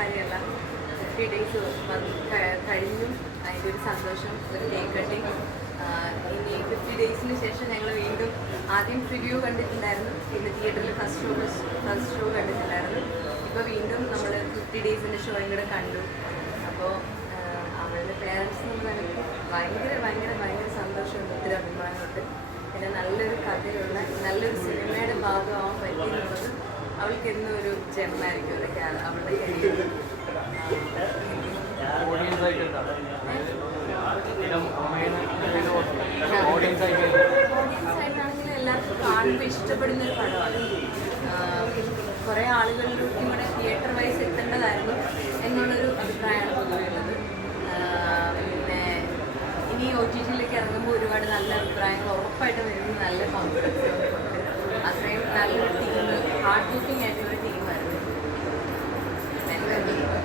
കാര്യമല്ല. 50 days കഴിഞ്ഞു. അതിൻ്റെ ഒരു സന്തോഷം, ഒരു കേക്ക് കട്ടിങ്. ഇനി 50 daysന് ശേഷം ഞങ്ങൾ വീണ്ടും ആദ്യം പ്രിവ്യൂ കണ്ടിട്ടുണ്ടായിരുന്നു, പിന്നെ തിയേറ്ററിൽ ഫസ്റ്റ് ഷോ കണ്ടിട്ടുണ്ടായിരുന്നു. ഇപ്പോൾ വീണ്ടും നമ്മൾ 50 daysൻ്റെ ഷോയും കൂടെ കണ്ടു. അപ്പോൾ അവളുടെ പേരൻസ് എന്ന് പറയുന്നത് ഭയങ്കര ഭയങ്കര ഭയങ്കര സന്തോഷമുണ്ട്, ഒത്തിരി അഭിമാനമുണ്ട്. പിന്നെ നല്ലൊരു കഥയുള്ള നല്ലൊരു സിനിമയുടെ ഭാഗമാവാൻ പറ്റിയെന്നുള്ളത് അവൾക്ക് എന്നും ഒരു ജന്മായിരിക്കും അവളുടെ കരിയറിൽ. ഓഡിയൻസായിട്ടാണെങ്കിലും എല്ലാവർക്കും കാണുമ്പോൾ ഇഷ്ടപ്പെടുന്ന ഒരു പടമാണ്. കുറേ ആളുകളിലൂടെ കൂടെ തിയേറ്റർ വൈസ് എത്തേണ്ടതായിരുന്നു എന്നുള്ളൊരു അഭിപ്രായമാണ് പൊതുവെയുള്ളത്. പിന്നെ ഇനി OTT-യിലേക്ക് ഇറങ്ങുമ്പോൾ ഒരുപാട് നല്ല അഭിപ്രായങ്ങൾ ഉറപ്പായിട്ട് വരുന്ന നല്ല കോൺഫിഡൻസ് ഉണ്ട്. അത്രയും നല്ലൊരു ടീം, ഹാർഡ് വർക്കിംഗ് ആയിട്ടുള്ള ടീമായിരുന്നു. ഞങ്ങൾ രണ്ടുപേരുടെ